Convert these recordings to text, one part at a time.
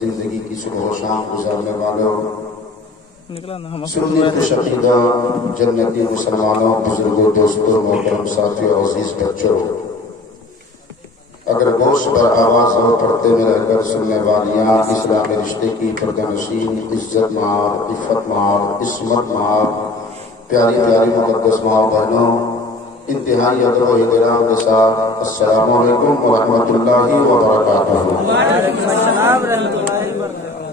زندگی کی صبح و شام گزارنے والوں سنی خوشعقیدہ جنتی مسلمانوں بزرگوں دوستوں محترم ساتھیوں عزیز بچوں، اگر گوشت پر آواز ہو پڑھتے میں رہ کر سننے والیاں اسلامی رشتے کی پردہ نشین، عزت مآب، عفت مآب، عصمت مآب، پیاری پیاری مقدس ماں بہنوں، انتہائی ادب و احترام کے ساتھ السلام علیکم ورحمۃ اللہ وبرکاتہ۔ وعلیکم السلام ورحمۃ اللہ وبرکاتہ۔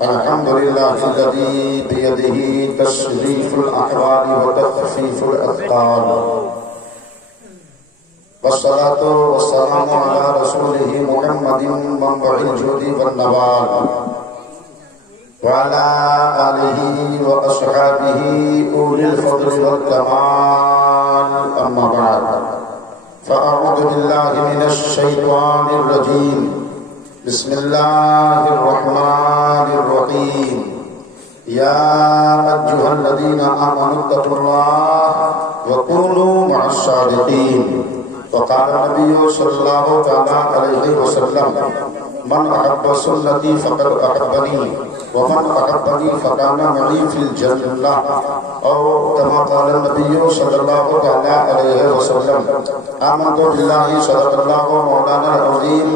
الحمدللہ الذی بیدہ تصریف الاحوال وتخفیف الاثقال، والصلاۃ والسلام علی رسولہ محمد منبع الجود والنوال، وعلى آلہ وأصحابہ أولی الفضل والکمال، اما بعد فأعوذ باللہ من الشیطان الرجیم، بسم اللہ الرحمن الرحیم، یا ایھا الذین آمنوا اتقوا اللہ وکونوا مع الصادقین، وقال النبی صلی اللہ تعالی علیہ وسلم، من احب سنتی فقد احبنی ومن احبنی فکان معی فی الجنہ، اور کما قال النبی صلی اللہ تعالی علیہ وسلم، آمنت باللہ صدق اللہ مولانا العظیم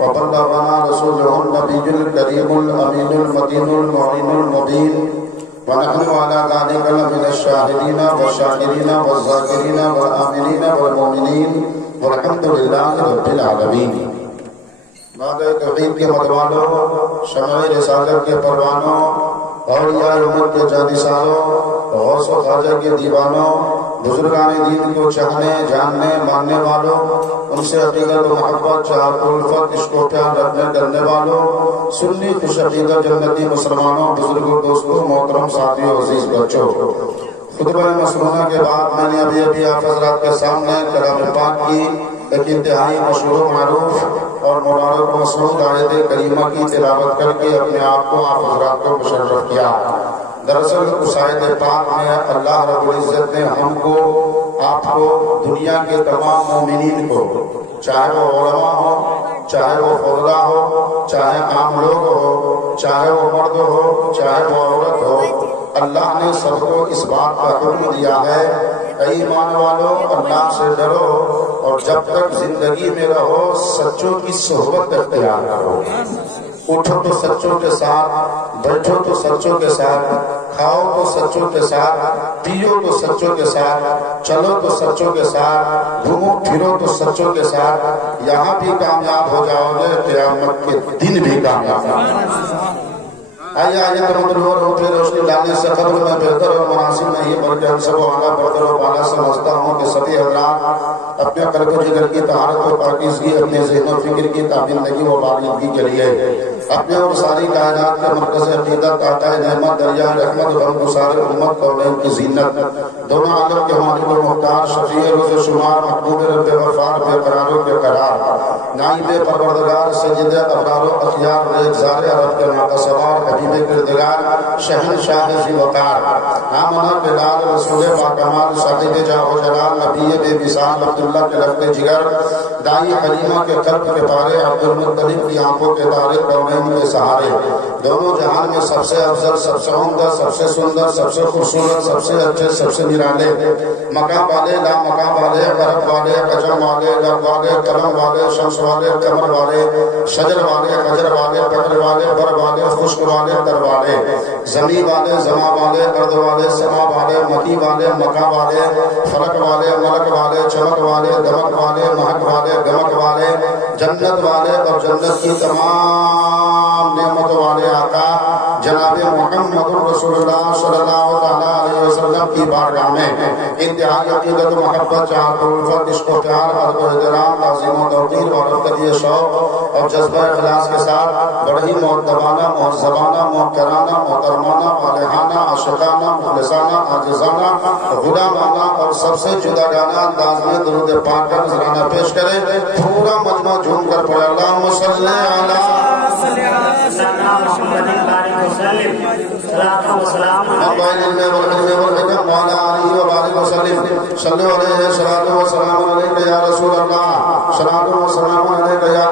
وبلغنا رسولہ النبی الکریم الامین المتین المعین المبین، ونحن على ذلك لمن الشاهدين والشاكرين والذاكرين والآمنين والمؤمنين والحمد لله رب العالمين۔ وعدہ توحید کے مدوالوں، شمع رسالت کے پروانوں، اولیاء امت کے جانثاروں، غوث و خواجہ کے دیوانوں، بزرگان دین کو چاہنے جاننے ماننے والوں، ان سے عقیدت و محبت چاہت و الفت عشق و پیار رکھنے کرنے والوں، سنی خوش عقیدہ جنتی مسلمانوں، بزرگوں دوستوں محترم ساتھیوں عزیز بچوں، خطبہ مسنونہ کے بعد میں نے ابھی آپ حضرات کے سامنے کلام پاک کی ایک انتہائی مشہور و معروف اور مبارک و مسعود آیت کریمہ کی تلاوت کر کے اپنے آپ کو آپ حضرات کو مشرف کیا۔ دراصل اس آیت پاک میں اللہ رب العزت نے ہم کو آپ کو دنیا کے تمام مومنین کو، چاہے وہ علماء ہو، چاہے وہ فضلاء ہو، چاہے عام لوگ ہو، چاہے وہ مرد ہو، چاہے وہ عورت ہو، اللہ نے سب کو اس بات کا حکم دیا ہے، اے ایمان والو اللہ سے ڈرو اور جب تک زندگی میں رہو سچوں کی صحبت اختیار کرو، اٹھو تو سچوں کے ساتھ، بیٹھو تو سچوں کے ساتھ، کھاؤ تو سچوں کے ساتھ، پیو تو سچوں کے ساتھ، چلو تو سچوں کے ساتھ، گھومو پھرو تو سچوں کے ساتھ، یہاں بھی کامیاب ہو جاؤ گے قیامت کے دن بھی کامیاب ہو جاؤ گے۔ آئیے تو مدرور ہو پھر روشنی ڈالنے سے قبر میں بہتر اور مناسب نہیں بلکہ ہم سب کو اعلیٰ بہتر و بالا سمجھتا ہوں کہ سبھی حضرات اپنے قلب و جگر کی طہارت و پاکیزگی، اپنے ذہن و فکر کی تابندگی و بالغی کے لیے اپنے اور ساری کائنات کے مرکز عقیدت آقا نعمت دریا رحمت غم گسار امت کونین کی زینت، دونوں عالم کے مالک و مختار، شفیع روز شمار، محبوب رب غفار، بے قرار و بے قرار، نائب پروردگار، سید ابرار و اخیار، ریگزار عرب کے ناقہ سوار، حبیب کردگار، شہنشاہ ذی وقار، آمنہ بلال رسول باکمال، صادق جاہ و جلال، نبی بے مثال، عبداللہ کے لفظ جگر، دائی حلیمہ کے قلب کے پارے، عبد المطلب کی آنکھوں کے تارے، کونین کے سہارے، دونوں جہان میں سب سے افضل، سب سے عمدہ، سب سے سندر، سب سے خوبصورت، سب سے اچھے، سب سے نرالے، مقام والے، لا مقام والے، غرب والے، قجم والے، لب والے، قلم والے، شمس والے، قمر والے، شجر والے، حجر والے، پکر والے، بر والے، خشک والے، تر والے، زمین والے، زما والے، ارض والے، سما والے، مکی والے، مکہ والے، فلک والے، ملک والے، چمک والے، دمک والے، مہک والے، گمک والے، جنت والے اور جنت کی تمام نعمت والے آقا جناب محمد رسول اللہ صلی اللہ علیہ وسلم کی بارگاہ میں انتہائی عقیدت و محبت، چاہت و الفت، عشق و پیار، ادب و احترام، تعظیم و توقیر اور ابتدی شوق اور جذبہ اخلاص کے ساتھ بڑے ہی مؤدبانہ، مہذبانہ، محترمانہ، محترمانہ، والہانہ، عاشقانہ، مخلصانہ، عاجزانہ، غلامانہ اور سب سے جداگانہ انداز میں درود پاک کا نذرانہ پیش کریں۔ پورا مجمع جھوم کر پڑھے اللہم صلی علی محمد بارک وسلم، صلاۃ و سلام صلی علیہ صلاۃ و سلام علیک یا رسول اللہ، صلاۃ و سلام علیک یا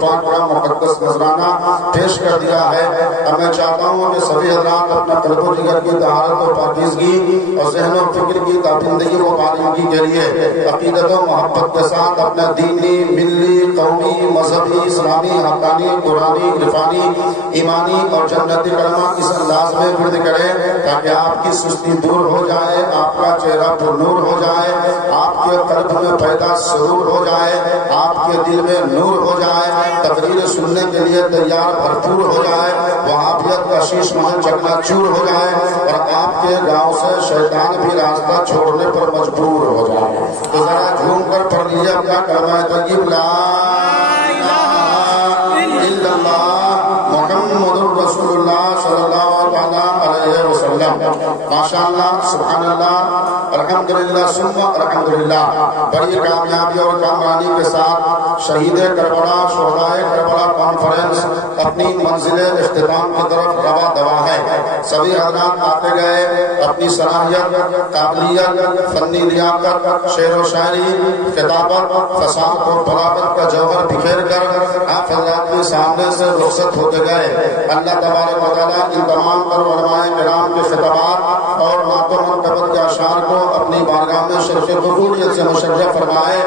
پاک کا مقدس نذرانہ پیش کر دیا ہے. اب میں چاہتا ہوں کہ سبھی حضرات اپنا قلب و جگر کی طہارت و پاکیزگی اور ذہن و فکر کی تابندگی و پالنگی کے لیے عقیدت و محبت کے ساتھ اپنے دینی، ملی، قومی، مذہبی، اسلامی، حقانی، قرآنی، عرفانی، ایمانی اور جنتی کلمہ اس انداز میں ورد کریں تاکہ آپ کی سستی دور ہو جائے، آپ کا چہرہ پر نور ہو جائے، آپ کے قلب میں پیدا سرور ہو جائے، آپ کے دل میں نور ہو جائے، تقریر سننے کے لیے تیار بھرپور ہو جائے، وہابیت کا شیش محل چکنا چور ہو جائے اور آپ کے گاؤں سے شیطان بھی راستہ چھوڑنے پر مجبور ہو جائے. تو ذرا جھوم کر پڑھ لیجیے اپنا کلمہ طیب لا الہ الا اللہ محمد رسول اللہ صلی اللہ علیہ وسلم. ماشاء اللہ، سبحان اللہ، الحمدللہ ثم الحمدللہ. بڑی کامیابی اور کامرانی کے ساتھ شہید کربلا، شہدائے کربلا کانفرنس اپنی منزل اختتام کی طرف روا دوا ہے. سبھی حضرات آتے گئے اپنی صلاحیت، قابلیت، فنی لیاقت، شعر و شاعری، خطابت، فصاحت اور بلاغت کا جوہر بکھیر کر آپ حضرات کے سامنے سے رخصت ہوتے گئے. اللہ تبارک و تعالیٰ ان تمام تر علماء کرام کے خطابات اور نعت و منقبت کے اشعار کو اپنی بارگاہ میں شرف قبولیت سے مشرف فرمائے.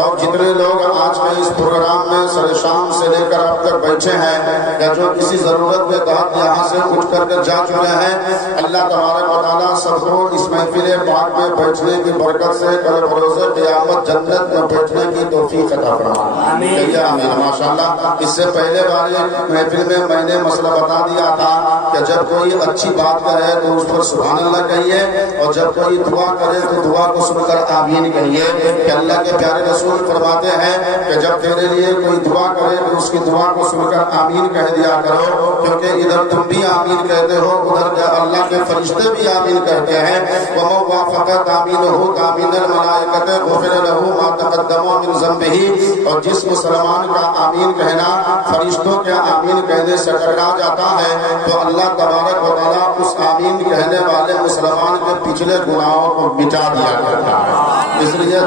اور جتنے لوگ آج کے اس پروگرام میں سر شام سے لے کر اب تک بیٹھے ہیں یا جو کسی ضرورت کے تحت یہاں سے اٹھ کر کے جا چکے ہیں، اللہ تبارک و تعالیٰ سب کو اس محفل پاک میں بیٹھنے کی برکت سے کل بروز قیامت جنت میں بیٹھنے کی توفیق عطا فرمائے. آمین. ماشاءاللہ، اس سے پہلے والی محفل میں میں نے مسئلہ بتا دیا تھا کہ جب کوئی اچھی بات کرے تو اس پر سبحان اللہ کہیے، اور جب کوئی دعا کرے تو دعا کو سن کر آمین کہیے. کہ اللہ کے پیارے رسول فرماتے ہیں کہ جب تیرے لیے کوئی دعا کرے تو اس کی دعا کو سن کر آمین کہہ دیا کرو، کیونکہ ادھر تم بھی آمین کہتے ہو، ادھر اللہ کے فرشتے بھی آمین کہتے ہیں. وَمَنْ وَافَقَ تَآمِينُهُ تَآمِينَ الْمَلَائِكَةِ غُفِرَ لَهُ مَا تَقَدَّمَ مِنْ ذَنبِهِ. اور جس مسلمان کا آمین کہنا فرشتوں کے آمین کہنے سے ٹکرا جاتا ہے تو اللہ تبارک و تعالیٰ اس آمین کہنے والے مسلمان کے پچھلے گناہوں کو مٹا دیا کرتا ہے. اس لیے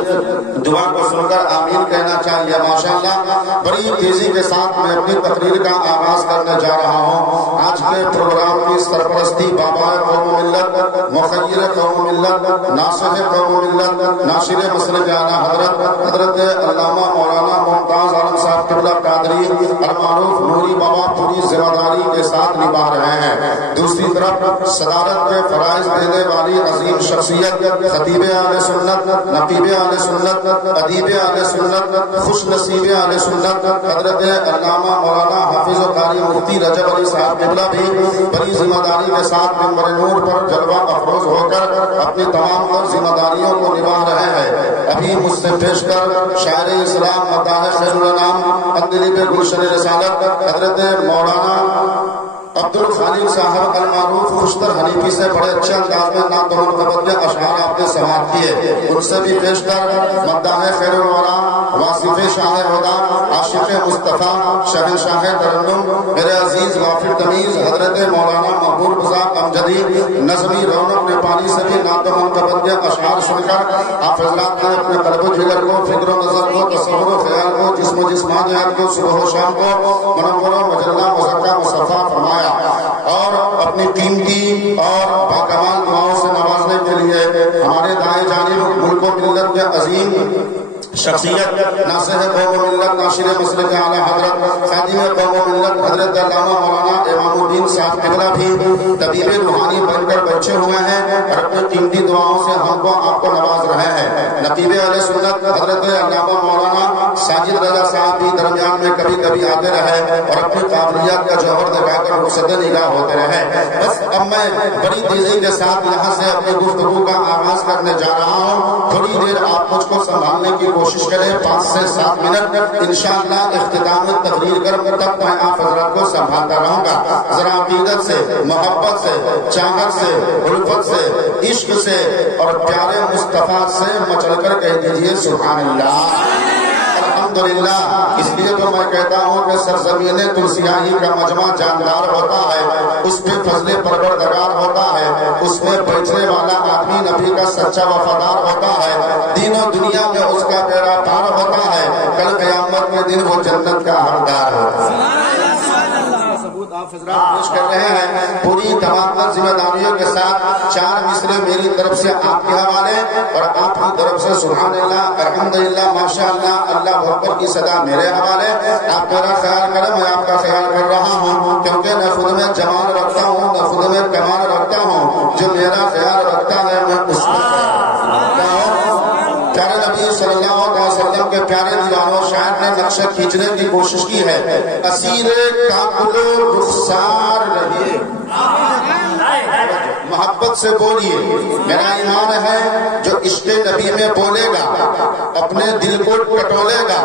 دعا کو سن کر آمین کہنا چاہیے. ماشاءاللہ، بڑی تیزی کے ساتھ میں اپنی تقریر کا آغاز کرنے جا رہا ہوں. آج کے پروگرام کی سرپرستی بابا قوم ملت، مخیر قوم ملت، ناصح قوم ملت، ناشر مسلک اعلیٰ حضرت علامہ مولانا ممتاز عالم صاحب قبلہ قادری المعروف نوری بابا پوری ذمہ داری کے ساتھ نبھا رہے ہیں. دوسری طرف صدارت کے فرائض دینے والی عظیم شخصیت خطیب اہل سنت، نقیب اہل سنت، ادیب اہل سنت، خوش نصیب اہل سنت حضرت علامہ مولانا حافظ و قاری مفتی رجب علی صاحب قبلہ بھی بڑی ذمہ داری کے ساتھ منبر نور پر جلوہ افروز ہو کر اپنی تمام تر ذمہ داریوں کو نبھا رہے ہیں. ابھی مجھ سے پیش کر شاعر اسلام مداح خیر الانام اندلیب گلشن رسالت حضرت مولانا عبد الخالق صاحب المعروف خوشتر حنیفی سے بڑے اچھے انداز میں نعت و منقبت کے اشعار آپ نے سماعت کیے. ان سے بھی پیش کر مداح خیر الورا، واصف شاہ ہدا، عاشق مصطفیٰ، شہنشاہ ترنم، میرے عزیز غافر تمیز حضرت مولانا محبوب رضا امجدی نظمی رونق نیپالی سے بھی نعت و منقبت کے اشعار سن کر آپ حضرات نے اپنے قلب و جگر کو، فکر و نظر کو، تصور و خیال کو، جسم و جسمانیات کو، صبح و شام کو منور و مجلہ مزکہ مصفیٰ فرمایا اور اپنی قیمتی اور باکمال دعاؤں سے نوازنے کے لیے ہمارے دائیں جانب ملک و ملت کے عظیم شخصیت ناصح قوم ملت، ناشر مسلک اعلیٰ حضرت، خادم قوم ملت حضرت علامہ مولانا امام الدین صاحب قبلہ بھی طبیب روحانی بن کر بیٹھے ہوئے ہیں اور اپنی قیمتی دعاؤں سے ہم کو آپ کو نواز رہے ہیں. نقیب اہل سنت حضرت علامہ مولانا ساجد رضا صاحب بھی درمیان میں کبھی کبھی آتے رہے اور اپنی قابلیت کا جوہر دکھا کر رخصت نگاہ ہوتے رہے. بس اب میں بڑی تیزی کے ساتھ یہاں سے اپنی گفتگو کا آغاز کرنے جا رہا ہوں. تھوڑی دیر آپ مجھ کو سنبھالنے کی کوشش کریں، 5 سے 7 منٹ انشاءاللہ اختتام تقریر کر تک میں آپ حضرات کو سنبھالتا رہوں گا. ذرا عقیدت سے، محبت سے، چاہت سے، الفت سے، عشق سے اور پیارے مصطفیٰ سے مچل کر کہہ دیجئے سبحان اللہ، الحمدللہ. اس لیے تو میں کہتا ہوں کہ سرزمین تلسیاہی کا مجمع جاندار ہوتا ہے، اس پہ فضل پروردگار ہوتا ہے، اس میں بیٹھنے والا آدمی نبی کا سچا وفادار ہوتا ہے، دین و دنیا میں اس کا پیرا پار ہوتا ہے. کل قیامت کے دن وہ جنت کا حقدار ہوگا۔ ثبوت آپ حضرات پیش کر رہے ہیں پوری تمام ذمہ داریوں کے ساتھ 4 مصرے میری طرف سے آپ کے حوالے اور آپ کی طرف سے سبحان اللہ الحمدللہ ماشاءاللہ اللہ اکبر کی صدا میرے حوالے۔ آپ میرا خیال کریں، میں آپ کا خیال کر رہا ہوں، کیونکہ نہ خود میں جمال رکھتا ہوں نہ خود میں کمال رکھتا ہوں، جو میرا خیال رکھتا ہے میں اس کا پیارے نبی صلی اللہ علیہ وسلم کے پیارے دیوانوں شاعر نے نقشہ کھینچنے کی کوشش کی ہے۔ اسیر کاکل و رخسار رہیے، محبت سے بولیے۔ میرا ایمان ہے جو عشق نبی میں بولے گا اپنے دل کو ٹٹولے گا،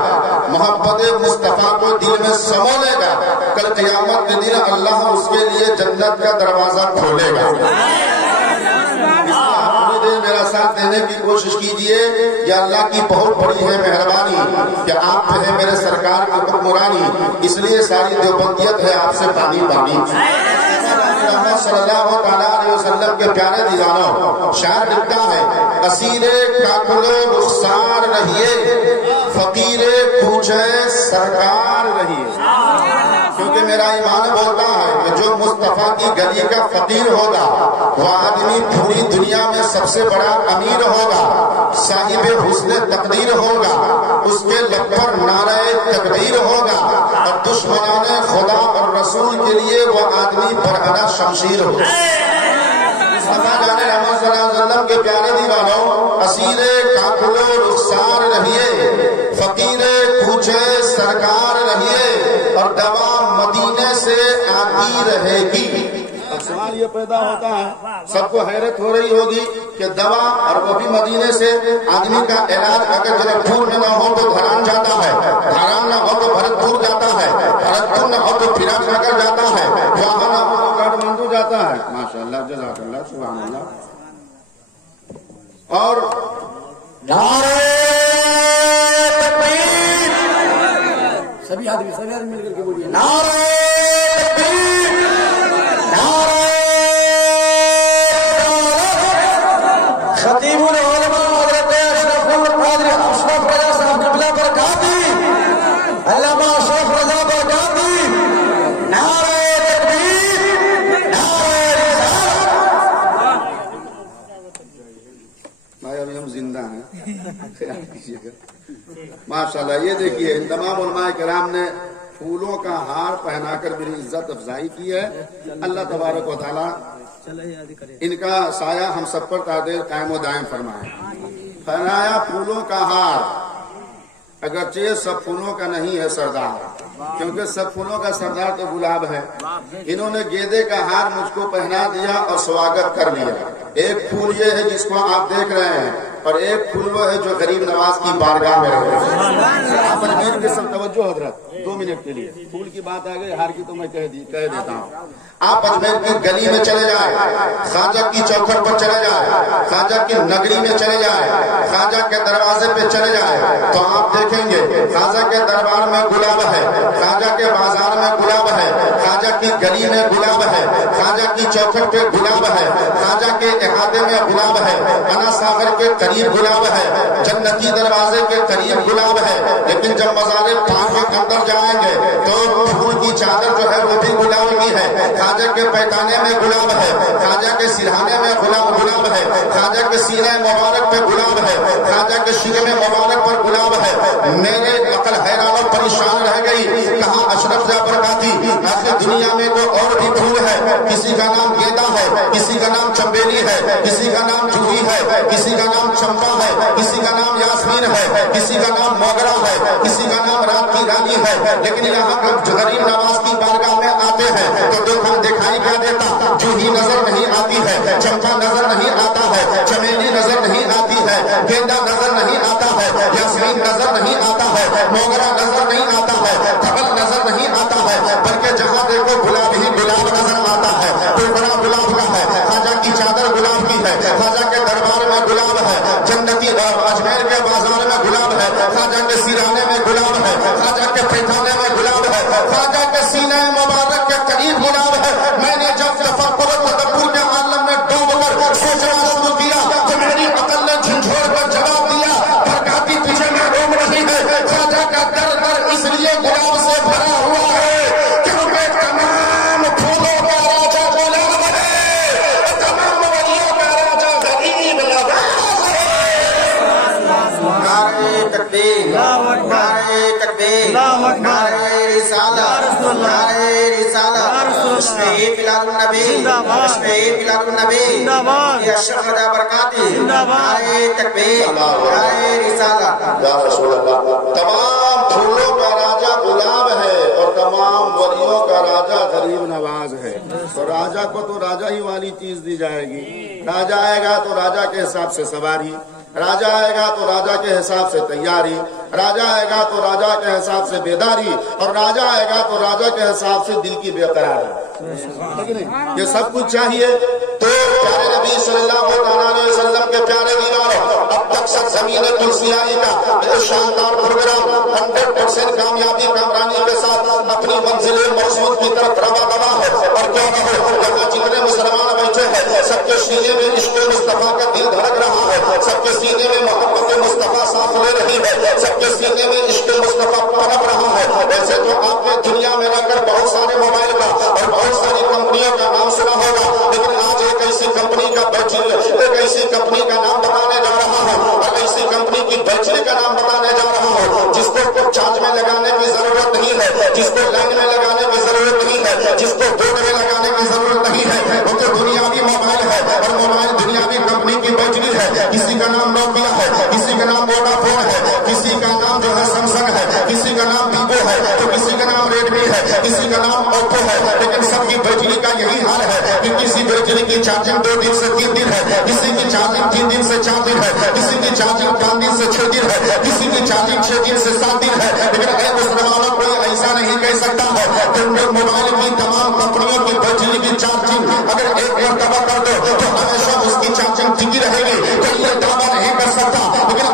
محبت مصطفیٰ کو دل میں سمولے گا، کل قیامت کے دن اللہ اس کے لیے جنت کا دروازہ کھولے گا۔ میرا ساتھ دینے کی کوشش کیجئے، یہ اللہ کی بہت بڑی ہے مہربانی کہ آپ پہ ہے میرے سرکار کی حکمرانی، اس لیے ساری دیوبندیت ہے آپ سے پانی پانی۔ محمد صلی اللہ علیہ وسلم کے پیارے دیوانوں شاعر لکھتا ہے اسیر کاکل و رخسار رہیے، فقیر کوچے سرکار رہیے، کیونکہ میرا ایمان بولتا ہے کہ جو مصطفیٰ کی گلی کا فقیر ہوگا وہ آدمی پوری دنیا میں سب سے بڑا امیر ہوگا، صاحب حسن تقدیر ہوگا، اس کے لب پر نعرہ تکبیر ہوگا، اور دشمنان خدا اور رسول کے لیے وہ آدمی برہنہ شمشیر ہوگا۔ مصطفیٰ جان رحمت صلی اللہ علیہ وسلم کے پیارے دیوانوں اسیر کاکل و رخسار رہیے، فقیر کوچے سرکار رہیے، اور دوا مدینے سے آتی رہے گی۔ اب سوال یہ پیدا ہوتا ہے، سب کو حیرت ہو رہی ہوگی کہ دوا اور وہ بھی مدینے سے، آدمی کا علاج اگر جنکپور میں نہ ہو تو دھران جاتا ہے، دھران نہ ہو تو بھرتپور جاتا ہے، بھرتپور نہ ہو تو پراج نگر جاتا ہے، وہاں نہ ہو تو کاٹمانڈو جاتا ہے۔ ماشاءاللہ جزاک اللہ سبحان اللہ۔ اور سبھی آدمی مل کر کے بولیے خطیب العلماء حضرت اشرف القادری اشرف رضا صاحب قبلہ برکاتی، علامہ اشرف رضا برکاتی، نعرہ تکبیر، نعرہ رسالت۔ بھائی ابھی ہم زندہ ہیں، خیال کیجیے گا۔ ماشاءاللہ یہ دیکھیے ان تمام علماء کرام نے پھولوں کا ہار پہنا کر میری عزت افزائی کی ہے۔ اللہ تبارک و تعالیٰ ان کا سایہ ہم سب پر تادیر قائم و دائم فرمائے۔ پہنایا پھولوں کا ہار، اگرچہ سب پھولوں کا نہیں ہے سردار، کیونکہ سب پھولوں کا سردار تو گلاب ہے۔ انہوں نے گیندے کا ہار مجھ کو پہنا دیا اور سواگت کر لیا۔ ایک پھول یہ ہے جس کو آپ دیکھ رہے ہیں، اور ایک پھول وہ ہے جو غریب نواز کی بارگاہ میں رہے۔ آپ اجمیر کے سب توجہ حضرت 2 منٹ کے لیے، پھول کی بات آ گئی، ہار کی تو میں کہہ دیتا ہوں۔ آپ اجمیر کی گلی میں چلے جائیں، خواجہ کی چوکھٹ پر چلے جائیں، خواجہ کی نگری میں چلے جائیں، خواجہ کے دروازے پہ چلے جائیں، تو آپ دیکھیں گے خواجہ کے دربار میں گلاب ہے، خواجہ کے بازار میں گلاب ہے، خواجہ کی گلی میں گلاب ہے، خواجہ کی چوکھٹ پہ گلاب ہے، خواجہ کے احاطے میں گلاب ہے، انا ساغر کے قریب گلاب ہے، جنتی دروازے کے قریب گلاب ہے۔ لیکن جب مزار پاک کے اندر جائیں گے تو پھول کی چادر جو ہے وہ بھی گلاب کی ہے، خواجہ کے پیتانے میں گلاب ہے، خواجہ کے سرہانے میں گلاب ہے، خواجہ کے سینہ مبارک پہ گلاب ہے، خواجہ کے شکم مبارک پر گلاب ہے۔ میرے عقل حیران و پریشان رہ گئی، کہاں اشرف جا برکاتی، آخر دنیا میں کوئی اور بھی پھول ہے، کسی کا نام گیندا ہے، کسی کا نام چمبیلی ہے، کسی کا نام جوہی ہے، کسی کا نام چمپا ہے، کسی کا نام یاسمین ہے، کسی کا نام موگرا ہے، کسی کا نام رات کی رانی ہے، لیکن یہاں غریب نواز کی بارگاہ میں آتے ہیں تو دکھائی کیا دیتا، جوہی نظر نہیں آتی ہے، چمپا نظر نہیں آتا ہے، چمیلی نظر نہیں آتی ہے، گیندا نظر نہیں آتا ہے، یاسمین نظر نہیں آتا ہے، موگرا نظر نہیں آتا ہے، دھبل نظر نہیں آتا ہے، بلکہ جہاں دیکھو گلاب ہی گلاب نظر آتا ہے۔ ٹوکرا گلاب کا ہے، خواجہ کی چادر گلاب کی ہے، خواجہ کے دربار میں گلاب ہے، جنتی اجمیر کے بازار میں گلاب ہے، خواجہ کے سیرانے میں گلاب ہے، خواجہ کے پیٹھانے میں گلاب ہے، خواجہ کے سینہ مبارک کے قریب گلاب ہے۔ میں نے جب تفکر کے عالم میں ڈوب کر سوچنا میلاد النبی یا اشرف رضا برکاتی نعرہ تکبیر نعرہ رسالت یا رسول اللہ. تمام پھولوں کا راجا گلاب ہے اور تمام ولیوں کا راجا غریب نواز ہے. تو راجا کو تو راجا ہی والی چیز دی جائے گی. راجا آئے گا تو راجا کے حساب سے سواری، راجا آئے گا تو راجا کے حساب سے تیاری، راجا آئے گا تو راجا کے حساب سے بیداری، اور راجا آئے گا تو راجا کے حساب سے دل کی بے قراری. یہ سب کچھ چاہیے. تو پیارے نبی صلی اللہ علیہ وسلم کے پیارے دیواروں، اب تک سب زمین تلسیائی کا یہ شاندار پروگرام 100% کامیابی کامرانی کے ساتھ اپنی منزل مقصود کی طرف روا دوا ہے. اور کیا نہ ہو، یہاں جتنے مسلمان بیٹھے ہیں سب کے سینے میں عشق مصطفیٰ کا دل دھڑک رہا ہے، سب کے سینے میں محبت مصطفیٰ سانس لے رہی ہے، سب کے سینے میں عشق مصطفیٰ پنپ رہا ہے. ویسے تو آپ نے دنیا میں رہ کر بہت سارے موبائل کا اور بہت ساری کمپنیوں کا نام سنا ہوگا، لیکن آج ایک ایسی کمپنی کا بیٹری، ایک ایسی کمپنی کا نام بتانے جا رہا ہوں، اور ایسی کمپنی کی بیٹری کا نام بتانے جا رہا ہوں جس کو چارج میں لگانے کی ضرورت نہیں ہے، جس کو لائن میں لگانے کی ضرورت نہیں ہے، جس کو بورڈ میں لگانے کی ضرورت نہیں ہے. وہ تو دنیاوی موبائل ہے اور موبائل دنیاوی کمپنی کی بیٹری ہے. کسی کا نام نوکیا ہے، کسی کا نام ووڈا فون ہے، کسی کا نام جو ہے سیمسنگ ہے، کسی کا نام ویوو ہے، تو کسی کا نام ریڈمی ہے، کسی کا نام اوپو ہے. لیکن سب کی بیٹری کا یہی حال ہے کہ کسی بیٹری کی چارجنگ 2 دن سے 3 دن ہے، کسی کی چارجنگ 3 دن سے 4 دن ہے، کسی کی چارجنگ 5 دن سے 6 دن ہے، کسی کی چارجنگ 6 دن سے 7 دن ہے. لیکن اے مسلمانوں کوئی ایسا نہیں کہہ سکتا ہے کہ موبائل کی تمام کمپنیوں کی بیٹری کی چارجنگ اگر ایک مرتبہ کر دو تو ہمیشہ اس کی چارجنگ ٹکی رہے گی. کوئی یہ دعویٰ نہیں کر سکتا. لیکن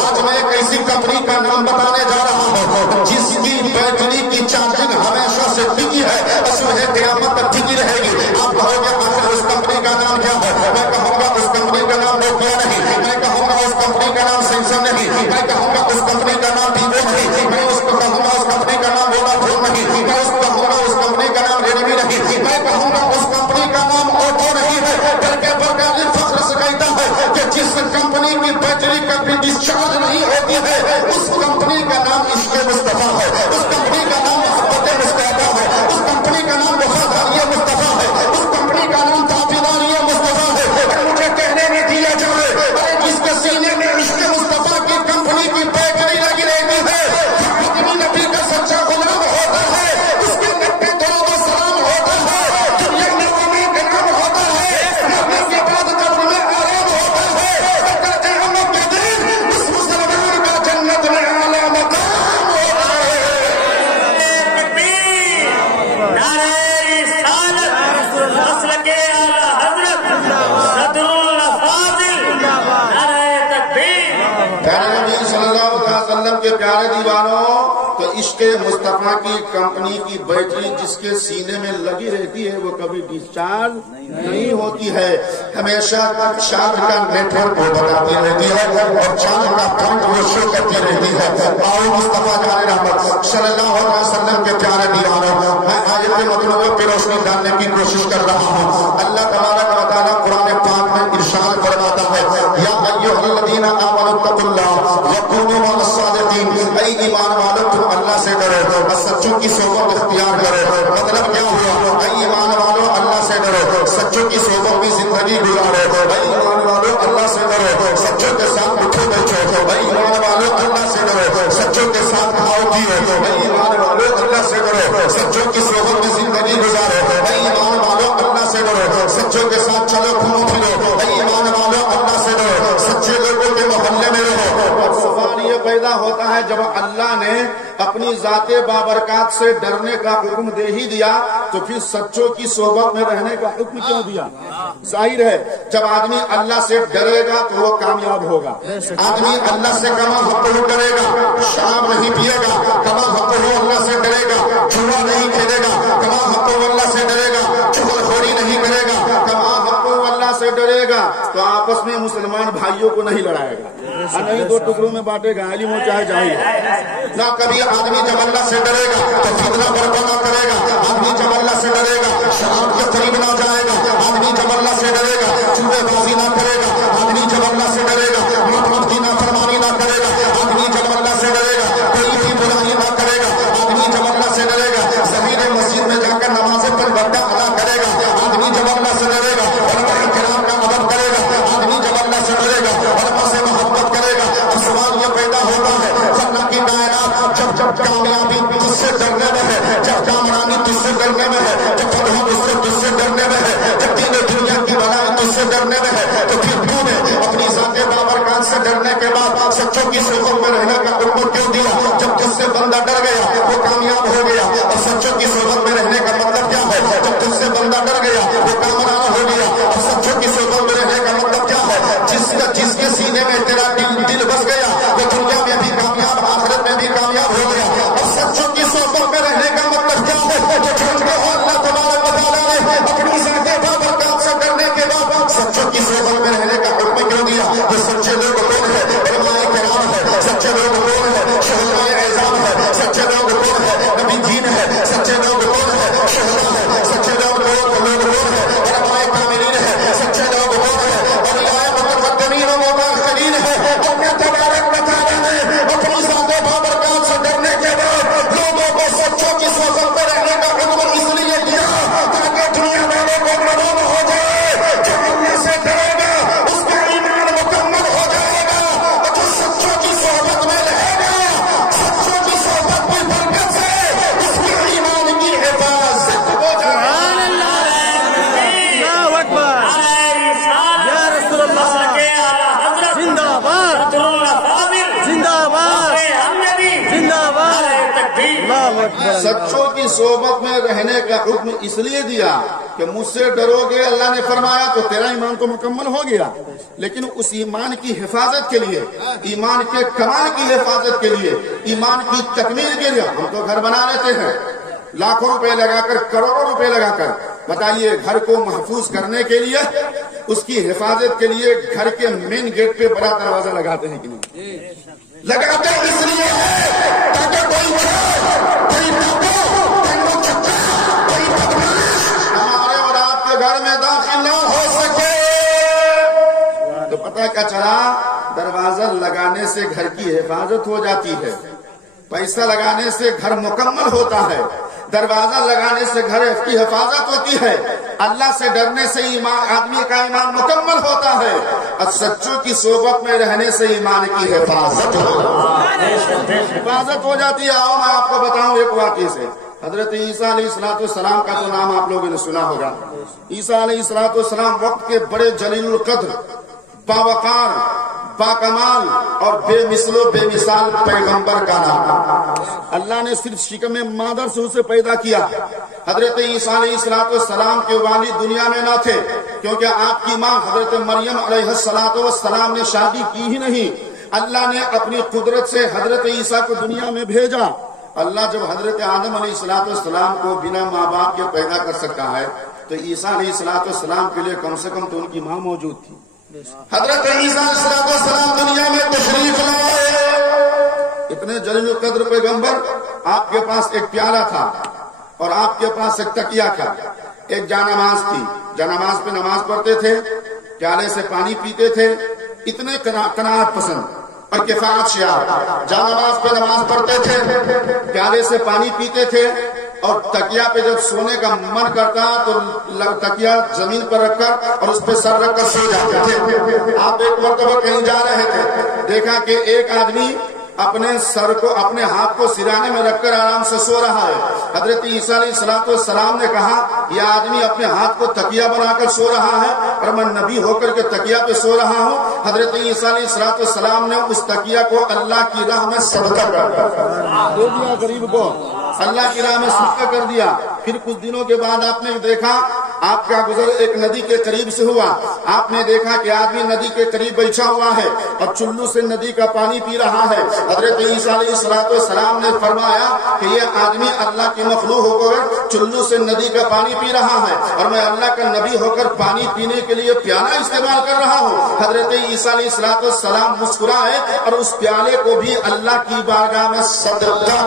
آج میں ایک ایسی کمپنی کا نام بتانے جا رہا ہوں جس کی بیٹری کی چارجنگ ہمیشہ سے ٹکی ہے، صبح قیامت تک ٹکی رہے گی. آپ کہو گے آخر اس کمپنی کا نام کیا ہے؟ میں کہوں گا اس کمپنی کا نام نوکیا نہیں، میں کہوں گا اس کمپنی کا نام سیمسنگ نہیں، میں کہوں گا اس کمپنی کا نام ویوو نہیں، میں اس کو کہوں گا اس کمپنی کا نام ووڈا فون نہیں، میں اس کو کہوں گا اس کمپنی کا نام ریڈمی نہیں، میں کہوں گا اس کمپنی کا نام اوپو نہیں ہے. بلکہ برقرار فخر سے کہتا ہے کہ جس کمپنی کی بیٹری کبھی ڈسچارج نہیں ہوتی ہے اس کمپنی کا نام عشق مصطفیٰ ہے، اس کمپنی کا نام محبت مصطفیٰ ہے، اس کمپنی کا نام وفاداری مصطفیٰ ہے، اس کمپنی کا نام تابعداری مصطفیٰ ہے. اور مجھے کہنے میں دیا جائے ارے جس کے سینے میں عشق مصطفیٰ کی کمپنی کی بیٹری لگی رہتی ہے، جو نبی کا سچا غلام ہوتا ہے اس کے نبی درود و سلام ہوتا ہے، جو یہ نبی کا نام ہوتا ہے نبی کے بعد قبر میں آرام ہوتا ہے. اگر قیامت کے دن اس مسلمان کا جنت میں اعلیٰ مقام ہوتا ہے. نعرہ رسالت مسلک اعلی حضرت صدر الافاضل نعرہ تکبیر. پیارے نبی صلی اللہ علیہ وسلم کے پیارے دیوانوں، تو عشق مصطفیٰ کی کمپنی کی بیٹری جس کے سینے میں لگی رہتی ہے وہ کبھی ڈسچارج نہیں ہوتی ہے، ہمیشہ چاند کا نیٹ ورک وہ بتاتی رہتی ہے اور چاند کا پوائنٹ وہ شو کرتی رہتی ہے. آؤ مصطفیٰ جان رحمت صلی اللہ علیہ وسلم کے پیارے دیوانوں، میں آیت مطلوبہ پہ روشنی ڈالنے کی کوشش کر رہا ہوں. اللہ تبارک و تعالیٰ قرآن پاک میں ارشاد فرماتا ہے یا ایھا الذین آمنوا اتقوا اللہ وکونوا مع الصادقین. اے ایمان والو تم اللہ سے ڈرو اور سچوں کی صحبت اختیار کرو. مطلب کیا ہوا؟ اے ایمان والو اللہ سے ڈرو، سچوں کی صحبت میں زندگی گزارو. اے ایمان والو اللہ سے ڈرو، سچوں کے ساتھ اٹھو بیٹھو. اے ایمان والو اللہ سے ڈرو، سچوں کے ساتھ کھاؤ پیو. اے ایمان والو اللہ سے ڈرو، سچوں کی صحبت میں زندگی گزارو. اے ایمان والو اللہ سے ڈرو، سچوں کے ساتھ چلو گھومو پھرو. اے ایمان والو اللہ سے ڈرو، سچے لوگوں کے محلے میں رہو. اور سوال یہ پیدا ہوتا ہے جب اللہ نے اپنی ذات بابرکات سے ڈرنے کا حکم دے ہی دیا تو پھر سچوں کی صحبت میں رہنے کا حکم کیوں دیا؟ ظاہر ہے جب آدمی اللہ سے ڈرے گا تو وہ کامیاب ہوگا. آدمی اللہ سے کما حق کرے گا، شراب نہیں پیے گا، کما حق اللہ سے ڈرے گا، جوا نہیں کھیلے گا، کما حق اللہ سے ڈرے گا، چغل خوری نہیں کرے گا، کما حق اللہ سے ڈرے گا تو آپس میں مسلمان بھائیوں کو نہیں لڑائے گا، نہیں 2 ٹکڑوں میں بانٹے گا، عالم ہو چاہے جاہل. نہ کبھی آدمی جب اللہ سے ڈرے گا تو فتنہ برپا نہ کرے گا. آدمی جب اللہ سے ڈرے گا شراب کے قریب نہ جائے گا. آدمی جب اللہ سے ڈرے گا چوبے بازی نہ کرے گا. آدمی جب اللہ سے ڈرے گا مت کی نافرمانی نہ کرے گا. آدمی جب اللہ سے ڈرے گا کوئی بھی برائی نہ کرے گا. آدمی جب اللہ سے ڈرے گا زمین مسجد میں جا کر نمازیں پر بڑا ادا کرے گا. آدمی جب ڈرنے میں ہے تو پھر تو نے اپنی ذات بابرکات سے ڈرنے کے بعد سچوں کی صحبت میں رہنے کا حکم کیوں دیا؟ جب تجھ سے بندہ ڈر گیا وہ کامیاب ہو گیا. اور سچوں کی صحبت میں رہنے کا مطلب کیا ہے؟ جب تجھ سے بندہ ڈر گیا وہ کامرانہ ہو گیا. اور سچوں کی صحبت میں رہنے کا مطلب کیا ہے؟ جس کے سینے میں تیرا دل بس گیا وہ دنیا میں بھی کامیاب آخرت میں بھی کامیاب ہو گیا. اور سچوں کی صحبت میں رہنے کا مطلب کیا ہے؟ جو جھوٹ کو اللہ تبارک و تعالیٰ نے اپنی ذات بابرکات سے ڈرنے کے بعد سچوں کی صحبت میں رہنے کا حکم کیوں دیا؟ جو سچے لوگ کون ہے؟ علماء کرام ہے. سچے لوگ کون ہے؟ شہداء اعظام ہے. سچے لوگ کون ہے؟ نبی دین ہے. سچے لوگ کون ہے؟ شہداء ہے. سچے لوگ کون ہے؟ علماء کاملین ہے. سچے لوگ کون ہے؟ اولیاء متقدمین و متاخرین ہے. اللہ تبارک و تعالیٰ نے اپنی ذات بابرکات سے ڈرنے کے بعد لوگوں کو سچوں کی صحبت میں رہنے کا حکم اس لیے دیا تاکہ دنیا والوں کو معلوم ہو جائے جو اللہ سے ڈرے گا اس کا ایمان مکمل ہو جائے گا. اور جو سچوں کی صحبت میں رہے گا سچوں کی صحبت کی برکت سے اس کے ایمان کی حفاظت ہو جائے گا. اللہ اکبر یا رسول اللہ زندہ باد زندہ باد زندہ باد. اللہ اکبر. سچوں کی صحبت میں رہنے کا حکم اس لیے دیا کہ مجھ سے ڈرو گے اللہ نے فرمایا تو تیرا ایمان تو مکمل ہو گیا. لیکن اس ایمان کی حفاظت کے لیے ایمان کے کمال کی حفاظت کے لیے ایمان کی تکمیل کے لیے ہم تو گھر بنا لیتے ہیں لاکھوں روپے لگا کر کروڑوں روپے لگا کر. بتائیے گھر کو محفوظ کرنے کے لیے اس کی حفاظت کے لیے گھر کے مین گیٹ پہ بڑا دروازہ لگاتے ہیں کہ نہیں؟ لگاتے اس لیے ہے تاکہ کوئی ہمارے اور آپ کے گھر میں داخل نہ ہو سکے. تو پتہ کیا چلا؟ دروازہ لگانے سے گھر کی حفاظت ہو جاتی ہے. پیسہ لگانے سے گھر مکمل ہوتا ہے. دروازہ لگانے سے گھر کی حفاظت ہوتی ہے. اللہ سے ڈرنے سے آدمی کا ایمان مکمل ہوتا ہے. اور سچوں کی صحبت میں رہنے سے ایمان کی حفاظت ہو جاتی ہے. آؤ میں آپ کو بتاؤں ایک واقعے سے. حضرت عیسیٰ علیہ السلام کا تو نام آپ لوگوں نے سنا ہوگا. عیسیٰ علیہ السلام وقت کے بڑے جلیل القدر باوقار باکمال اور بے مثل و بے مثال پیغمبر کا نام. اللہ نے صرف شکم مادر سے اسے پیدا کیا. حضرت عیسیٰ علیہ السلام کے والد دنیا میں نہ تھے کیونکہ آپ کی ماں حضرت مریم علیہ السلام نے شادی کی ہی نہیں. اللہ نے اپنی قدرت سے حضرت عیسیٰ کو دنیا میں بھیجا. اللہ جب حضرت آدم علیہ السلام کو بنا ماں باپ کے پیدا کر سکتا ہے تو عیسیٰ علیہ السلام کے لیے کم سے کم تو ان کی ماں موجود تھی. حضرت عیسیٰ علیہ السلام دنیا میں تشریف لائے. اتنے جلیل القدر پیغمبر. آپ کے پاس ایک پیالہ تھا اور آپ کے پاس ایک تکیہ تھا. ایک جانماز تھی. جانماز پہ نماز پڑھتے تھے. پیالے سے پانی پیتے تھے. اتنے قناعت پسند اور کفایت شیار. جانماز پہ نماز پڑھتے تھے. پیالے سے پانی پیتے تھے. اور تکیہ پہ جب سونے کا من کرتا تو تکیہ زمین پر رکھ کر اور اس پہ سر رکھ کر سو جاتے تھے. آپ ایک مرتبہ کہیں جا رہے تھے. دیکھا کہ ایک آدمی اپنے سر کو اپنے ہاتھ کو سرانے میں رکھ کر آرام سے سو رہا ہے. حضرت عیسیٰ علیہ السلام نے کہا یہ آدمی اپنے ہاتھ کو تکیہ بنا کر سو رہا ہے اور میں نبی ہو کر کے تکیہ پہ سو رہا ہوں. حضرت عیسیٰ علیہ السلام نے اس تکیہ کو اللہ کی راہ میں صدقہ کر دیا. غریب کو اللہ کی راہ میں صدقہ کر دیا. پھر کچھ دنوں کے بعد آپ نے دیکھا آپ کا گزر ایک ندی کے قریب سے ہوا. آپ نے دیکھا کہ آدمی ندی کے قریب بیٹھا ہوا ہے اور چلو سے ندی کا پانی پی رہا ہے. حضرت عیسیٰ علیہ السلام نے فرمایا کہ یہ آدمی اللہ کی مخلوق ہو کر چلو سے ندی کا پانی پی رہا ہے اور میں اللہ کا نبی ہو کر پانی پینے کے لیے پیالہ استعمال کر رہا ہوں. حضرت عیسیٰ علیہ السلام مسکرائے اور اس پیالے کو بھی اللہ کی بارگاہ میں صدقہ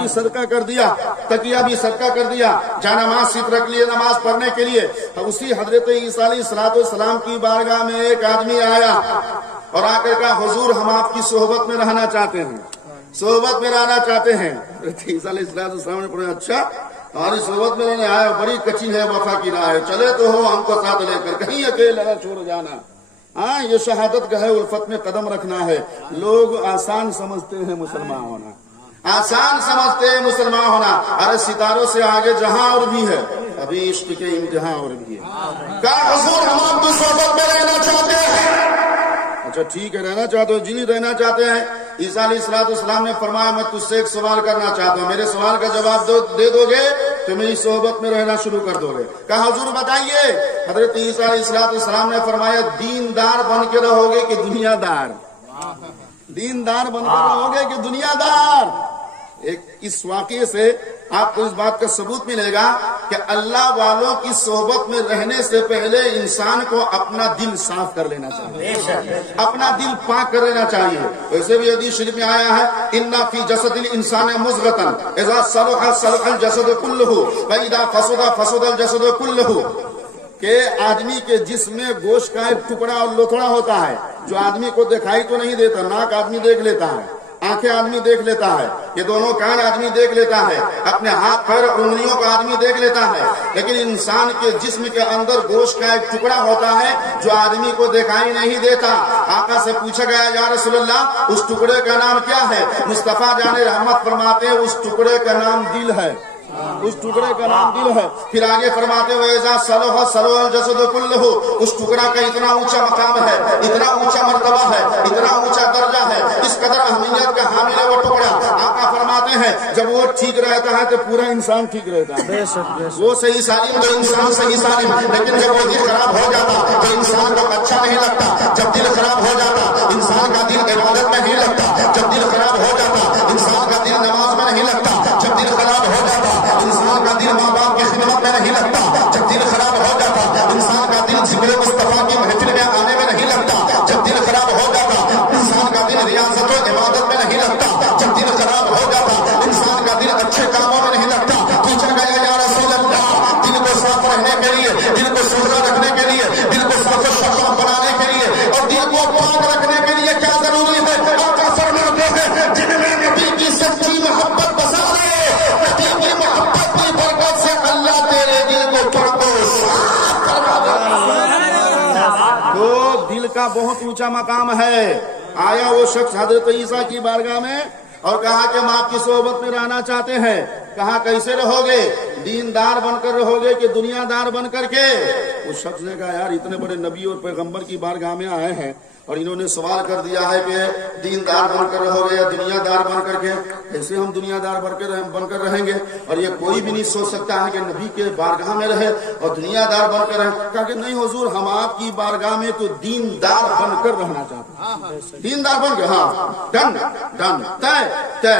بھی صدقہ کر دیا. تکیہ بھی صدقہ کر دیا. جانماز سیٹ رکھ لیے نماز پڑھنے کے لیے. اسی حضرت عیسیٰ علیہ السلام کی بارگاہ میں ایک آدمی آیا اور آ کر کہا حضور ہم آپ کی صحبت میں رہنا چاہتے ہیں. صحبت میں رہنا چاہتے ہیں. عیسیٰ علیہ السلام نے پڑھا اچھا ہماری صحبت میں رہنے آیا. بڑی کچی ہے وفا کی راہ ہے. چلے تو ہو ہم کو ساتھ لے کر کہیں اکیلے نہ چھوڑ جانا. ہاں یہ شہادت کا ہے. الفت میں قدم رکھنا ہے. لوگ آسان سمجھتے ہیں مسلمان ہونا. آسان سمجھتے ہیں مسلمان ہونا. ارے ستاروں سے آگے جہاں اور بھی ہے. ابھی عشق کے امتحان اور بھی ہے. کہا حضور ہم آپ کی صحبت میں رہنا چاہتے ہیں. اچھا ٹھیک ہے رہنا چاہتے ہو جی رہنا چاہتے ہیں. عیسیٰ علیہ السلام نے فرمایا میں تجھ سے ایک سوال کرنا چاہتا ہوں, میرے سوال کا جواب دے دو گے تو میری صحبت میں رہنا شروع کر دو گے. کہا حضور بتائیے. حضرت عیسیٰ علیہ السلام نے فرمایا دیندار بن کے رہو گے کہ دنیا دار؟ دیندار بن کے رہو گے کہ دنیا دار؟ ایک اس واقعے سے آپ کو اس بات کا ثبوت ملے گا کہ اللہ والوں کی صحبت میں رہنے سے پہلے انسان کو اپنا دل صاف کر لینا چاہیے, اپنا دل پاک کر لینا چاہیے. ویسے بھی حدیث شریف میں آیا ہے اِنَّ فِي جَسَدِ الْإِنسَانِ مُضْغَةً إِذَا صَلُحَ صَلُحَ الْجَسَدُ كُلُّهُ وَإِذَا فَسَدَ فَسَدَ الْجَسَدُ كُلُّهُ. کہ آدمی کے جسم میں گوشت کا ایک ٹکڑا اور لوتھڑا ہوتا ہے جو آدمی کو دکھائی تو نہیں دیتا. ناک آدمی دیکھ لیتا ہے, آنکھیں آدمی دیکھ لیتا ہے, یہ دونوں کان آدمی دیکھ لیتا ہے, اپنے ہاتھ پیر انگلیوں کا آدمی دیکھ لیتا ہے, لیکن انسان کے جسم کے اندر گوشت کا ایک ٹکڑا ہوتا ہے جو آدمی کو دکھائی نہیں دیتا. آقا سے پوچھا گیا یا رسول اللہ اس ٹکڑے کا نام کیا ہے؟ مصطفیٰ جان رحمت فرماتے ہیں اس ٹکڑے کا نام دل ہے, اس ٹکڑے کا نام دل ہے. پھر آگے فرماتے ہوئے صلوہ صلوہ الجسد کلہ, اس ٹکڑا کا اتنا اونچا مقام ہے, اتنا اونچا مرتبہ ہے, اتنا اونچا درجہ ہے, اس قدر اہمیت کا حامل ہے وہ ٹکڑا. آقا فرماتے ہیں جب وہ ٹھیک رہتا ہے تو پورا انسان ٹھیک رہتا ہے. وہ صحیح سالم تو انسان صحیح سالم, لیکن جب وہ دل خراب ہو جاتا تو انسان کو اچھا نہیں لگتا. جب دل خراب ہو جاتا انسان کا دل عبادت میں نہیں لگتا. جب دل خراب ہو جاتا انسان کا دل نماز میں نہیں لگتا. جب دل خراب ہو جاتا انسان کا دل ماں باپ کی خدمت میں نہیں لگتا. جب دل خراب ہو جاتا انسان کا دل ذکر مصطفیٰ کی محفل میں آنے میں نہیں لگتا. جب دل خراب ہو جاتا انسان کا دل ریاضت و عبادت میں نہیں لگتا. جب دل خراب ہو جاتا انسان کا دل اچھے کاموں میں نہیں لگتا. پوچھا گیا یا رسول اللہ دل کو صاف رہنے کے لیے, دل کو سوزا رکھنے کے لیے, دل کو صاف و شفاف بنانے کے لیے اور دل کو پاک رکھنے کے لیے کیا ضروری ہے؟ آقا فرماتے ہیں جن میں نبی کی سچی محبت بسا دے, نبی کی محبت کی برکت سے اللہ تیرے دل کو تو دل کا بہت اونچا مقام ہے. آیا وہ شخص حضرت عیسیٰ کی بارگاہ میں اور کہا کہ ہم آپ کی صحبت میں رہنا چاہتے ہیں. کہا کیسے رہو گے؟ دیندار بن کر رہو گے کہ دنیا دار بن کر کے؟ اس شخص نے کہا یار اتنے بڑے نبی اور پیغمبر کی بارگاہ میں آئے ہیں اور انہوں نے سوال کر دیا ہے کہ دیندار بن کر رہو گے یا دنیا دار بن کر کے؟ ایسے ہم دنیا دار بن کر رہیں گے اور یہ کوئی بھی نہیں سوچ سکتا ہے کہ نبی کے بارگاہ میں رہے اور دنیا دار بن کر رہے. کہا کہ نہیں حضور ہم آپ کی بارگاہ میں تو دیندار بن کر رہنا چاہتے ہیں. دیندار بن کے ہاں ڈن ڈن طے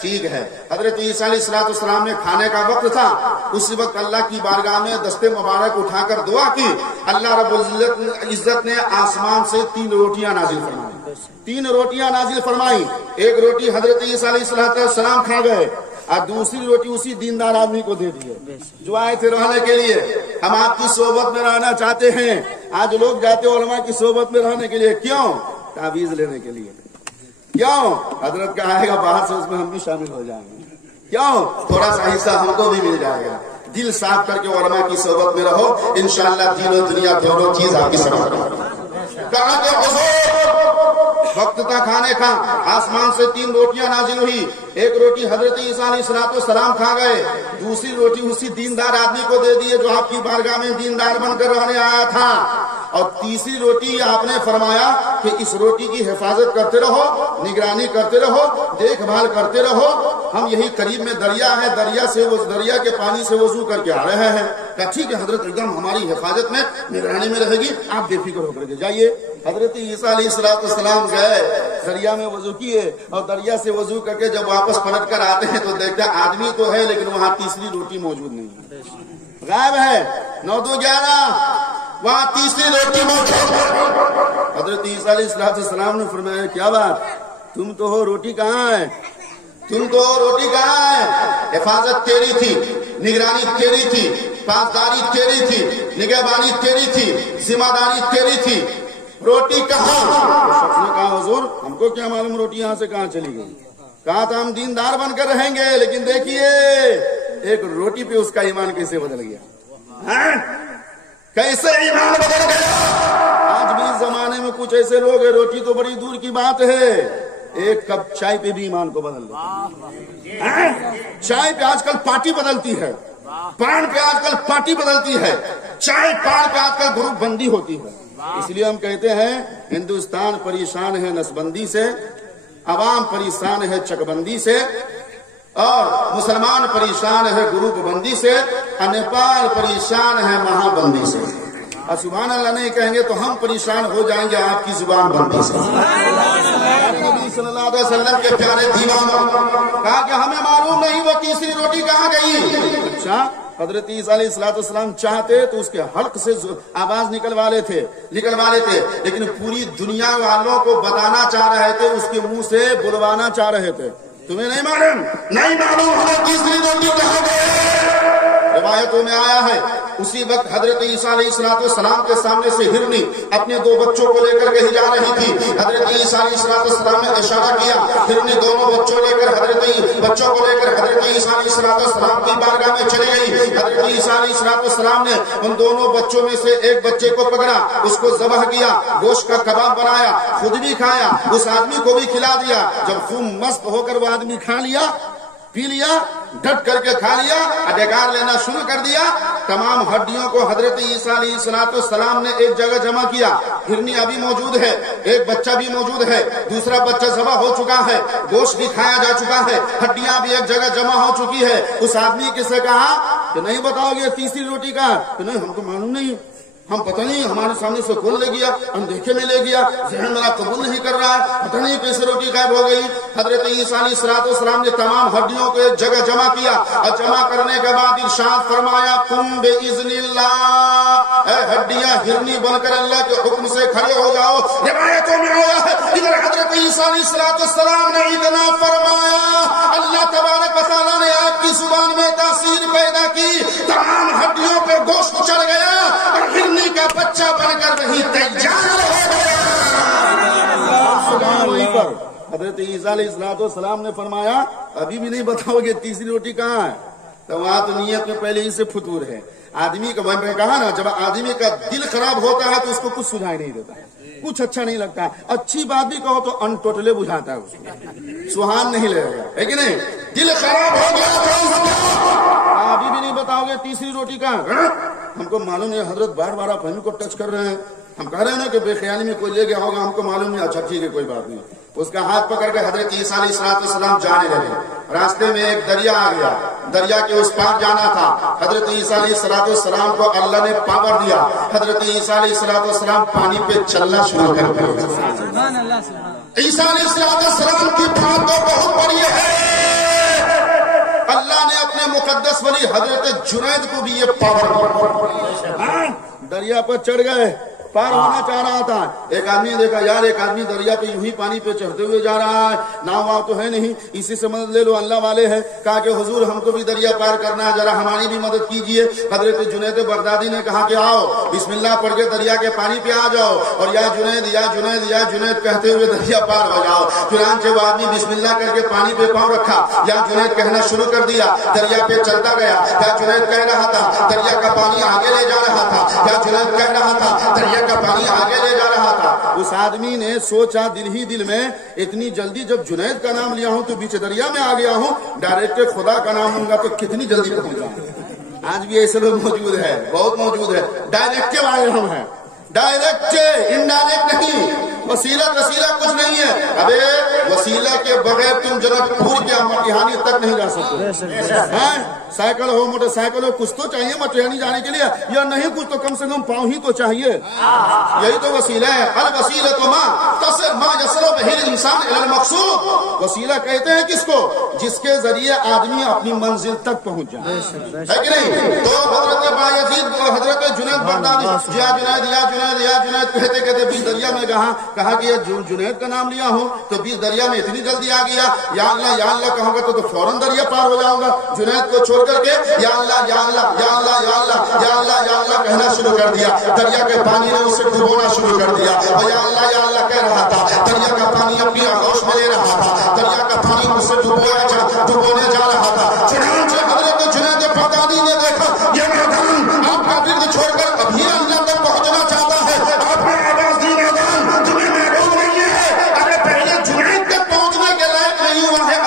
ٹھیک ہے. حضرت عیسیٰ علیہ السلام نے کھانے کا وقت تھا, اسی وقت اللہ کی بارگاہ میں دستے مبارک اٹھا کر دعا کی. اللہ رب العزت نے آسمان سے 3 روٹیاں نازل فرمائی. 3 روٹیاں نازل فرمائی. ایک روٹی حضرت عیسیٰ علیہ السلام کھا گئے اور دوسری روٹی اسی دیندار آدمی کو دے دیے جو آئے تھے رہنے کے لیے. ہم آپ کی صحبت میں رہنا چاہتے ہیں. آج لوگ جاتے علماء کی صحبت میں رہنے کے لیے, کیوں؟ تعویذ لینے کے لیے. کیوں؟ حضرت کا آئے گا باہر سے اس میں ہم بھی شامل ہو جائیں گے. کیوں؟ تھوڑا سا حصہ ہم کو بھی مل جائے گا. دل صاف کر کے علماء کی صحبت میں رہو, انشاءاللہ دین و دنیا دونوں چیز آپ کی سمجھ میں. کہا کہ حضور وقت تھا کھانے کا, آسمان سے 3 روٹیاں نازل ہوئی. ایک روٹی حضرت عیسیٰ علیہ السلام کھا گئے, دوسری روٹی اسی دیندار آدمی کو دے دیے جو آپ کی بارگاہ میں دیندار بن کر رہنے آیا تھا, اور تیسری روٹی آپ نے فرمایا کہ اس روٹی کی حفاظت کرتے رہو, نگرانی کرتے رہو, دیکھ بھال کرتے رہو. ہم یہی قریب میں دریا ہے, دریا کے پانی سے وضو کر کے آ رہے ہیں. کہا ٹھیک ہے حضرت ایک دم ہماری حفاظت میں نگرانی میں رہے گی, آپ بے فکر ہو کر کے جائیے. حضرت عیسیٰ علیہ السلام گئے, دریا میں وضو کیے اور دریا سے وضو کر کے جب واپس پلٹ کر آتے ہیں تو دیکھتے ہیں آدمی تو ہے لیکن وہاں تیسری روٹی موجود نہیں ہے, غائب ہے. 9-2-11 وہاں تیسری روٹی موجود. حضرت عیسیٰ علیہ السلام نے فرمایا کیا بات, تم تو ہو, روٹی کہاں ہے؟ تم تو روٹی کہاں ہے؟ حفاظت تیری تھی, نگرانی تیری تھی, پاسداری تیری تھی, نگہبانی تیری تھی, ذمہ داری تیری تھی, روٹی کہاں؟ شخص نے کہا حضور ہم کو کیا معلوم روٹی یہاں سے کہاں چلی گئی. کہا تھا ہم دیندار بن کر رہیں گے, لیکن دیکھیے ایک روٹی پہ اس کا ایمان کیسے بدل گیا, کیسے ایمان بدل گیا. آج بھی اس زمانے میں کچھ ایسے لوگ ہیں, روٹی تو بڑی دور کی بات ہے, ایک کپ چائے پہ بھی ایمان کو بدل دیتے ہیں. چائے پہ آج کل پارٹی بدلتی ہے, پان پہ آج کل پارٹی بدلتی ہے، چائے پان پہ آج کل گروپ بندی ہوتی ہے. اس لیے ہم کہتے ہیں ہندوستان پریشان ہے نسبندی سے، عوام پریشان ہے چک بندی سے، اور مسلمان پریشان ہے گروپ بندی سے، اور نیپال پریشان ہے مہا بندی سے. اور سبحان اللہ نہیں کہیں گے تو ہم پریشان ہو جائیں گے آپ کی زبان بندی سے. نبی صلی اللہ علیہ وسلم کے پیارے دیوانوں کہا کہ ہمیں معلوم نہیں وہ تیسری روٹی کہاں گئی. اچھا، حضرت عیسیٰ علیہ السلام چاہتے تو اس کے حلق سے آواز نکلوا لیتے، لیکن پوری دنیا والوں کو بتانا چاہ رہے تھے، اس کے منہ سے بلوانا چاہ رہے تھے. تمہیں نہیں معلوم ہمیں تیسری روٹی کہاں گئی. روایتوں میں آیا ہے اسی وقت حضرت عیسیٰ علیہ السلام کے سامنے سے ہرنی اپنے 2 بچوں کو لے کر کہیں جا رہی تھی. حضرت عیسیٰ علیہ السلام نے اشارہ کیا، ہرنی دونوں بچوں کو لے کر حضرت عیسیٰ علیہ السلام کی بارگاہ میں چلی گئی. حضرت عیسیٰ علیہ السلام نے ان دونوں بچوں میں سے ایک بچے کو پکڑا، اس کو ذبح کیا، گوشت کا کباب بنایا، خود بھی کھایا، اس آدمی کو بھی کھلا دیا. جب خوب مست ہو کر وہ آدمی کھا لیا، پی لیا، ڈٹ کر کے کھا لیا، ڈکار لینا شروع کر دیا، تمام ہڈیوں کو حضرت عیسیٰ علیہ السلام نے ایک جگہ جمع کیا. ہرنی ابھی موجود ہے، ایک بچہ بھی موجود ہے، دوسرا بچہ ذبح ہو چکا ہے، گوشت بھی کھایا جا چکا ہے، ہڈیاں بھی ایک جگہ جمع ہو چکی ہے. اس آدمی کسے کہا کہ نہیں بتاؤ گے تیسری روٹی کا؟ کہ نہیں، ہم کو معلوم نہیں، ہم پتہ نہیں، ہمارے سامنے سے کون لے گیا، اندیکھے میں لے گیا، ذہن میرا قبول نہیں کر رہا ہے، پتہ نہیں کیسے روٹی غائب ہو گئی. حضرت عیسیٰ علیہ السلام نے تمام ہڈیوں کو ایک جگہ جمع کیا، اور جمع کرنے کے بعد ارشاد فرمایا قم بإذن اللہ، اے ہڈیاں ہرنی بن کر اللہ کے حکم سے کھڑے ہو جاؤ. روایتوں میں آیا ہے ادھر حضرت عیسیٰ علیہ السلام نے اتنا فرمایا، اللہ تبارک و تعالیٰ نے آپ کی زبان میں تاثیر پیدا کی، تمام ہڈیوں پہ گوشت چڑھ گیا اور ہرنی کا بچہ بن کر وہی تیار ہو گیا. حضرت عیسیٰ علیہ السلام نے فرمایا ابھی بھی نہیں بتاؤ گے تیسری روٹی کہاں ہے؟ تو وہاں تو نیت میں پہلے ہی سے فطور ہے. آدمی کا میں کہا نا، جب آدمی کا دل خراب ہوتا ہے تو اس کو کچھ سنائی نہیں دیتا ہے، کچھ اچھا نہیں لگتا. اچھی بات بھی کہو تو ان ٹوٹلے بجھاتا ہے، اس کو سہان نہیں لگے گا، ہے کہ نہیں؟ دل خراب ہو گیا ابھی بھی نہیں بتاؤ گے تیسری روٹی کہاں؟ ہم کو معلوم ہے حضرت بار بار آپ ہمیں کو ٹچ کر رہے ہیں، ہم کہہ رہے ہیں نا کہ بے خیالی میں کوئی لے گیا ہوگا، ہم کو معلوم نہیں. اچھا ٹھیک ہے، کوئی بات نہیں. اس کا ہاتھ پکڑ کے حضرت عیسیٰ علیہ السلام جانے لگے. راستے میں ایک دریا آ گیا، دریا کے اس پار جانا تھا. حضرت عیسیٰ علیہ السلام کو اللہ نے پاور دیا، حضرت عیسیٰ علیہ السلام پانی پہ چلنا شروع کر دیا. عیسیٰ علیہ السلام کی بات تو بہت بڑی ہے، اللہ نے اپنے مقدس ولی حضرت جنید کو بھی یہ پاور. دریا پر چڑھ گئے، پار ہونا چاہ رہا تھا. ایک آدمی دیکھا، یار ایک آدمی دریا پہ یوں ہی پانی پہ چڑھتے ہوئے جا رہا ہے، ناؤ واؤ تو ہے نہیں، اسی سے مدد لے لو، اللہ والے ہیں. کہا کہ حضور ہم کو بھی دریا پار کرنا ہے، ذرا ہماری بھی مدد کیجئے. حضرت جنید بغدادی نے کہا کہ آؤ بسم اللہ پڑھ کے دریا کے پانی پہ آ جاؤ، اور یا جنید یا جنید یا جنید کہتے ہوئے دریا پار ہو جاؤ. چنانچہ وہ آدمی بسم اللہ کر کے پانی پہ پاؤں رکھا، یا جنید کہنا شروع کر دیا، دریا پہ چلتا گیا. یا جنید کہہ رہا تھا دریا کا پانی آگے لے جا رہا تھا، یا جنید کہہ رہا تھا دریا کا پانی آگے لے جا رہا تھا. اس آدمی نے سوچا دل ہی دل میں، اتنی جلدی جب جنید کا نام لیا ہوں تو بیچ دریا میں آ گیا ہوں، ڈائریکٹ خدا کا نام لوں گا تو کتنی جلدی پہنچ جاؤں. آج بھی ایسے لوگ موجود ہیں، بہت موجود ہے. ڈائریکٹ والے ہم ہیں، ڈائریکٹ انڈائریکٹ نہیں، وسیلہ کچھ نہیں ہے. ابے وسیلہ کے بغیر تم جنت پور کے مٹیہانی تک نہیں جا سکتے. سائیکل ہو، موٹر سائیکل ہو، کچھ تو چاہیے مٹیہانی جانے کے لیے، یا نہیں کچھ تو کم سے کم پاؤں ہی تو چاہیے. یہی تو وسیلہ ہے. الوسیلۃ ما تصل ما یصل به الانسان الى المقصود. وسیلہ کہتے ہیں کس کو؟ جس کے ذریعے آدمی اپنی منزل تک پہنچ جائے، ہے کہ نہیں؟ تو حضرت بایزید اور حضرت جنید بغدادی یا جنید کہتے بیچ دریا میں کہا کہ جنید کا نام لیا ہوں تو بیچ دریا میں اتنی جلدی آ گیا، یا اللہ کہوں گا تو فوراً دریا پار ہو جاؤں گا. جنید کو چھوڑ کر کے یا اللہ کہنا شروع کر دیا. دریا کے پانی نے اسے ڈبونا شروع کر دیا، اور یا اللہ کہہ رہا تھا. دریا کا پانی اپنی آغوش میں لے رہا تھا، دریا کا پانی اسے ڈبونے جا رہا تھا. چنانچہ حضرت جنید بغدادی نے دیکھا یہ میدان آپ کا گرد چھوڑ کر ابھی اللہ تک پہنچنا چاہتا ہے. آپ نے آواز دی میدان تمہیں محبوب نہیں ہے. ارے پہلے جنید تک پہنچنے کے لائق نہیں ہوا ہے،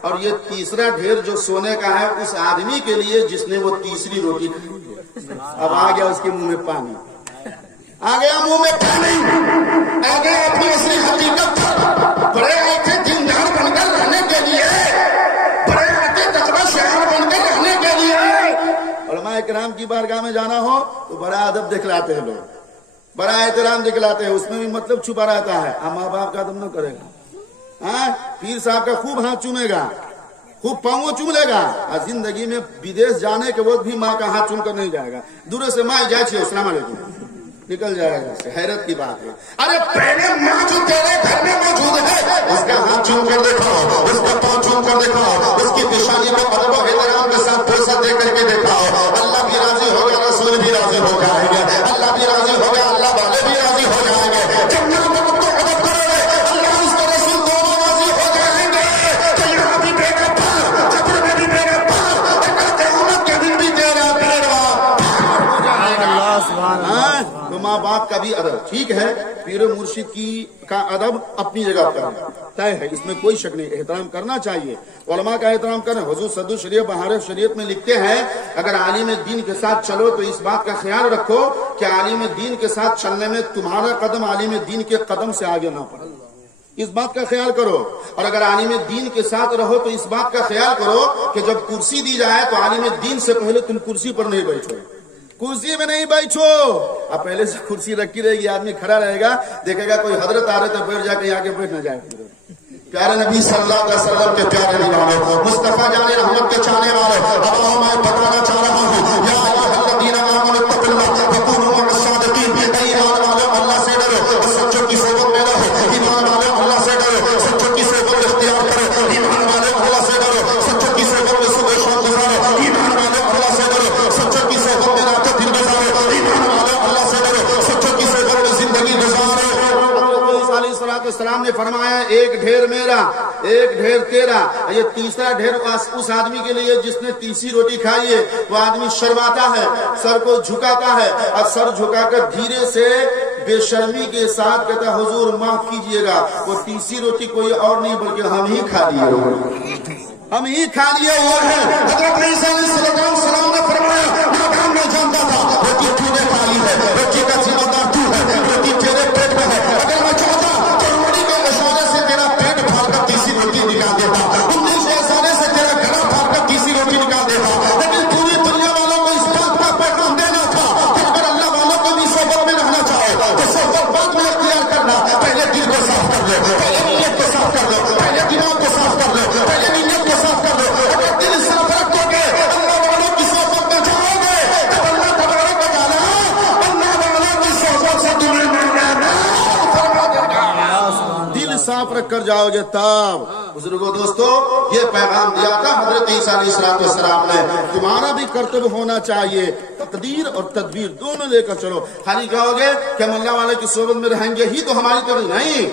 اور یہ تیسرا ڈھیر جو سونے کا ہے اس آدمی کے لیے جس نے وہ تیسری روٹی کھائی ہے۔ اب آ گیا اس کے منہ میں پانی، آ گیا منہ میں پانی، آ گیا اپنی اصلی حقیقت پر۔ بڑے آئے تھے دیندار بن کر رہنے کے لیے، بڑے آئے تھے تقوی شعار بن کر رہنے کے لیے۔ علماء کرام کی بارگاہ میں جانا ہو تو بڑا ادب دکھلاتے ہیں لوگ، بڑا احترام دکھلاتے ہیں، اس میں بھی مطلب چھپا رہتا ہے۔ ماں باپ کا ادب نہ کرے گا، پیر صاحب کا خوب ہاتھ چومے گا، خوب پاؤں چوم لے گا، اور زندگی میں بدیش جانے کے وقت بھی ماں کا ہاتھ چوم کر نہیں جائے گا، دور سے ماں جائے چھے السلام علیکم نکل جائے گا۔ حیرت کی بات ہے، ارے پہلے ماں جو تیرے گھر میں موجود ہے اس کا ہاتھ چوم کر دکھاؤ، اس کا پاؤں چوم کر دکھاؤ، اس کی پیشانی کو ادب و احترام کے ساتھ فرصت دے کر کے دکھاؤ۔ اللہ بھی راضی ہوگا، رسول بھی راضی ہو جائیں گے، اللہ بھی راضی ہوگا، اللہ والے بھی راضی ہو جائیں گے۔ جب یہاں پر تو ادب کرو گے اللہ اس کا رسول دونوں راضی ہو جائیں گے۔ تو یہاں بھی میرا پار، قبر میں بھی میرا پار، قیامت کے دن بھی تیرا پیڑا ہو جائے گا۔ تو ماں باپ کا بھی ادب ٹھیک ہے، پیر و مرشد کی کا ادب اپنی جگہ پر طے ہے، اس میں کوئی شک نہیں، احترام کرنا چاہیے، علماء کا احترام کریں۔ حضور صدر شریعت بہار شریعت میں لکھتے ہیں اگر عالم دین کے ساتھ چلو تو اس بات کا خیال رکھو کہ عالم دین کے ساتھ چلنے میں تمہارا قدم عالم دین کے قدم سے آگے نہ پڑے، اس بات کا خیال کرو۔ اور اگر عالم دین کے ساتھ رہو تو اس بات کا خیال کرو کہ جب کرسی دی جائے تو عالم دین سے پہلے تم کرسی پر نہیں بیٹھو، کرسی میں نہیں بیٹھو، اب پہلے سے کرسی رکھی رہے گی، آدمی کھڑا رہے گا، دیکھے گا کوئی حضرت آ رہے تو بیٹھ جا کے آگے بیٹھ نہ جائے۔ پیارے نبی صلی اللہ علیہ وسلم کے پیارے دیوانے، مصطفیٰ جان رحمت کے چاہنے والے، اب میں بتانا چاہ رہا ہوں یا ایھا الذین آمنوا اتقوا اللہ وکونوا مع الصادقین، اے ایمان والو اللہ سے ڈرو، سچوں کی صحبت میں رہو، ایمان والو اللہ سے ڈرو، سچوں کی صحبت اختیار کرو، ایمان والو اللہ سے ڈرو، سچوں کی صحبت میں صبح شام گزارو، ایمان والو اللہ سے ڈرو، سچوں کی صحبت میں رات دن گزارو، ایمان والو اللہ سے ڈرو، سچوں کی صحبت میں زندگی گزارو۔ السلام نے فرمایا ایک ڈھیر میرا، ایک ڈھیر تیرا، یہ تیسرا ڈھیر اس آدمی کے لیے جس نے تیسری روٹی کھائی ہے۔ وہ آدمی شرماتا ہے، سر کو جھکاتا ہے، اور سر جھکا کر دھیرے سے بے شرمی کے ساتھ کہتا ہے حضور معاف کیجئے گا، وہ تیسری روٹی کوئی اور نہیں بلکہ ہم ہی کھا لیے ہم ہی کھا لیے اور ہیں۔ حضرت عیسیٰ علیہ السلام نے فرمایا میں نہیں جانتا تھا روٹی تو نے کھا لی ہے، روٹی کا ذمہ دار تو ہے، روٹی تیرے پیٹ میں ہے، اگر میں چاہتا تو روٹی کے اشارے سے تیرا پیٹ پھاڑ کر تیسری روٹی نکال دیتا، انگلی کے اشارے سے تیرا گلا پھاڑ کر تیسری روٹی نکال دیتا، لیکن پوری دنیا والوں کو اس بات کا پیغام دینا تھا کہ اگر اللہ والوں کو بھی صحبت میں رہنا چاہے تو صحبت بعد میں اختیار کرنا، پہلے دل کو صاف کر لو، پہلے نیت کو صاف کر لو، پہلے دماغ کو صاف کر لو، پہلے نیت کو صاف کر لو۔ اگر دل صاف رکھو گے اللہ والوں کی صحبت میں جاؤ گے تو اللہ تبارک و تعالیٰ اللہ والوں کی صحبت سے تمہیں مانگنا فرما دے گا۔ دل صاف رکھ کر جاؤ گے تب۔ بزرگوں دوستو یہ پیغام دیا تھا حضرت عیسیٰ علیہ السلام نے، تمہارا بھی کرتب ہونا چاہیے، تقدیر اور تدبیر دونوں لے کر چلو۔ خالی کہو گے کہ ہم اللہ والے کی صحبت میں رہیں گے ہی تو ہماری طرح نہیں،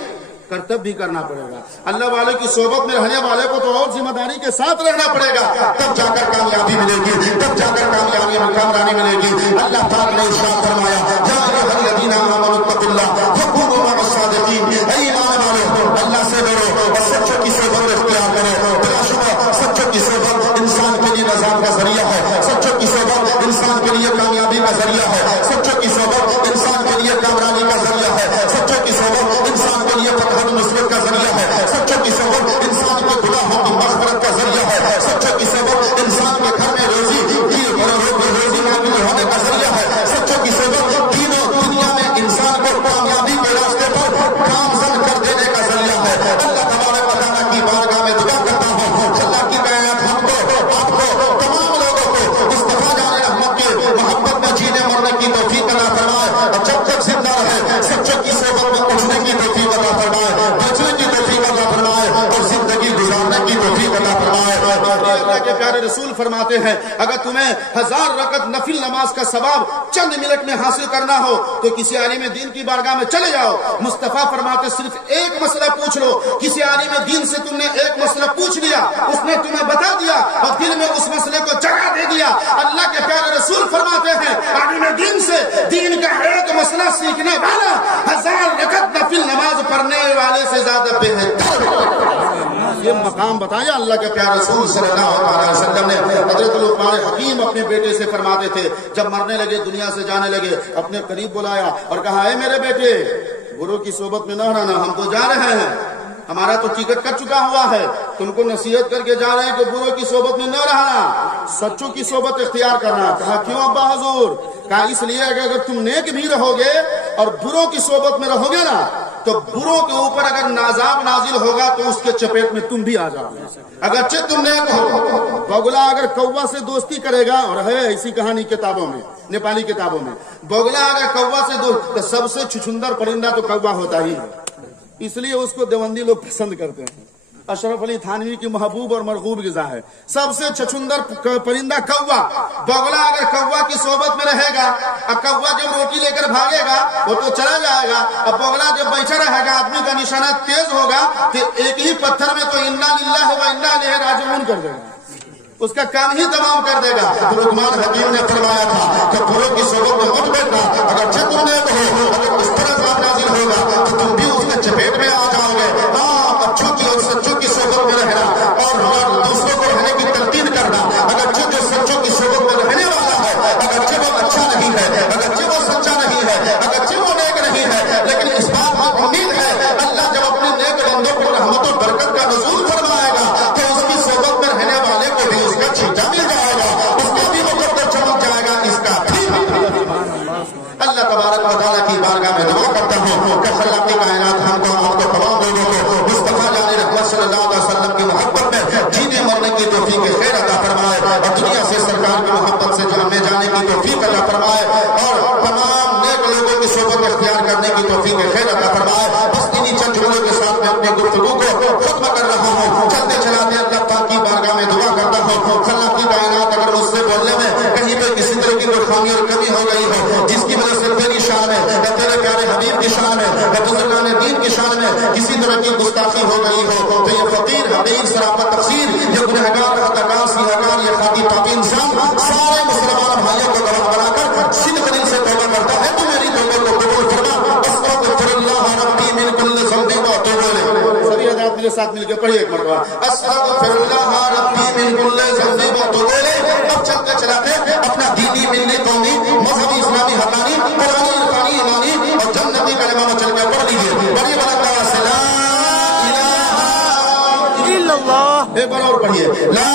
کرتب بھی کرنا پڑے گا۔ اللہ والے کی صحبت میں رہنے والے کو تو اور ذمہ داری کے ساتھ رہنا پڑے گا، تب جا کر کامیابی ملے گی، تب جا کر کامیابی کامرانی ملے گی۔ اللہ پاک نے ارشاد فرمایا یا ایھا الذین آمنوا اتقوا اللہ وکونوا مع الصادقین، اے ایمان والو اللہ سے ڈرو اور سچوں کی صحبت اختیار کرو۔ بلا شبہ سچوں کی صحبت انسان کے لیے نجات کا ذریعہ ہے، سچوں کی صحبت انسان کے لیے کامیابی کا ذریعہ ہے، سچوں کی صحبت انسان کے لیے کامرانی کا ذریعہ ہے، سچوں کی صحبت انسان کے لیے نصرت کا ذریعہ ہے، سچوں کی صحبت انسان کے گناہوں کی مغفرت کا ذریعہ ہے، سچوں کی صحبت انسان کے گھر میں روزی نازل ہونے کا ذریعہ ہے، سچوں کی صحبت تینوں دنیا میں انسان کو کامیابی کے راستے پر گامزن کر دینے کا ذریعہ ہے۔ اللہ تبارک و تعالیٰ کی بارگاہ میں دعا کرتا ہوں اللہ کی کائنات ہم کو آپ کو تمام لوگوں کو مصطفیٰ جان رحمت کے محبت میں جینے مرنے کی توفیق عطا فرمائے، اور جب تک زندہ رہے سچوں کی صحبت میں اٹھنے کی توفیق عطا فرمائے، بچنے کی توفیق عطا فرمائے، اور زندگی گزارنے کی توفیق عطا فرمائے۔ اللہ کے پیارے رسول فرماتے ہیں اگر تمہیں 1000 رکعت نفل نماز کا ثواب چند منٹ میں حاصل کرنا ہو تو کسی عالم دین کی بارگاہ میں چلے جاؤ۔ مصطفیٰ فرماتے صرف ایک مسئلہ پوچھ لو، کسی عالم دین سے تم نے ایک مسئلہ پوچھ لیا، اس نے تمہیں بتا دیا اور دل میں اس مسئلے کو جگہ دے دیا۔ اللہ کے پیارے رسول فرماتے ہیں عالم دین سے دین کا ایک مسئلہ سیکھنے والا 1000 رکعت نفل نماز پڑھنے والے سے زیادہ بہتر۔ یہ مقام بتایا اللہ کے پیارے رسول صلی اللہ علیہ وسلم نے. حضرت لقمان حکیم اپنے بیٹے سے فرماتے تھے جب مرنے لگے دنیا سے جانے لگے اپنے قریب بلایا اور کہا اے میرے بیٹے بروں کی صحبت میں نہ رہنا, ہم تو جا رہے ہیں, ہمارا تو ٹکٹ کٹ چکا ہوا ہے, تم کو نصیحت کر کے جا رہے ہیں کہ بروں کی صحبت میں نہ رہنا, سچوں کی صحبت اختیار کرنا. کہا کیوں ابا حضور؟ کہا اس لیے اگر تم نیک بھی رہو گے اور بروں کی صحبت میں رہو گے نا تو بروں کے اوپر اگر عذاب نازل ہوگا تو اس کے چپیٹ میں تم بھی آ جاؤ گے. اگرچہ تم نیک ہو, بگلا اگر کوا سے دوستی کرے گا, اور ہے ایسی کہانی کتابوں میں, نیپالی کتابوں میں, بگلا اگر کوا سے تو سب سے چھچندر پرندہ تو کوا ہوتا ہی ہے, اس لیے اس کو دیوبندی لوگ پسند کرتے ہیں. اشرف علی تھانوی کی محبوب اور مرغوب غذا ہے. سب سے چھچندر پرندہ کوا. بگلا اگر کوا کی صحبت میں رہے گا, اب کوا جب روٹی لے کر بھاگے گا وہ تو چلا جائے گا, اب بگلا جب بیٹھا رہے گا آدمی کا نشانہ تیز ہوگا تو ایک ہی پتھر میں تو انا للہ و انا الیہ راجعون کر دے گا, اس کا کام ہی تمام کر دے گا. تو لقمان حکیم نے فرمایا تھا کہ بروں کی صحبت میں مت بیٹھنا, اگر تم نیک ہو اگر اس طرح عذاب نازل ہوگا تو تم بھی اس کے چپیٹ میں آ جاؤ گے. اچھوں کی اور سچوں کی صحبت میں رہنا اور دوسروں کو رہنے کی تلقین کرنا. اگرچہ جو سچوں کی صحبت میں رہنے والا ہے اگرچہ وہ اچھا نہیں ہے, اگرچہ وہ سچا نہیں ہے, اگرچہ وہ نیک نہیں ہے, لیکن اس بات میں امید ہے اللہ جب اپنے نیک بندوں کو رحمت و برکت کا نزول فرمائے گا تو اس کی صحبت میں رہنے والے کو بھی اس کا چھیٹا مل جائے گا, اس کا بھی مقدر چمک جائے گا, اس کا بھی. اللہ تبارک و تعالیٰ کی بارگاہ میں دعا کرتا ہوں کہ خالق کائنات ہم کو آپ کو تمام لوگوں کو مصطفیٰ جان رحمت صلی اللہ علیہ وسلم کی محبت میں جینے مرنے کی توفیق خیر عطا فرمائے, اور دنیا سے سرکار کی محبت سے جانے جانے کی توفیق عطا فرمائے, اور تمام نیک لوگوں کی صحبت اختیار کرنے کی توفیق خیر عطا فرمائے. بس انہی چند جملوں کے ساتھ میں اپنی گفتگو کو ختم کر رہا ہوں. چلتے چلاتے اللہ پاک کی بارگاہ میں دعا کرتا ہوں خالق کی کائنات اگر مجھ سے بولنے میں کہیں پہ کسی طرح کی کوئی خامی اور کمی ہو گئی ہو جس کی وجہ سے تیری شان میں یا تیرے پیارے حبیب کی شان میں یا بزرگان دین کی شان میں کسی طرح کی گستاخی ہو گئی ہو تو یہ فقیر حقیر سراپت تقصیر یہ گنہگار خطاکار سیاہگار یہ خاطی پاپی انسان سارے مسلمان بھائیوں کو گواہ بنا کر صدق دل سے توبہ کرتا ہے. تو میری توبہ کو قبول فرما. استغفر اللہ ربی من کل ذنب واتوب الیہ. سبھی حضرات میرے ساتھ مل کے پڑھیے ایک مرتبہ استغفر اللہ ربی من کل ذنب واتوب الیہ. اب چلتے چلاتے اپنا دینی ملنی قومی مذہبی اسلامی حقانی قرآنی عرفانی ایمانی اور جنتی کلمہ میں چل کے پڑھ لیجیے. بڑی بڑا لا الہ الا اللہ. ایک بار اور پڑھیے لا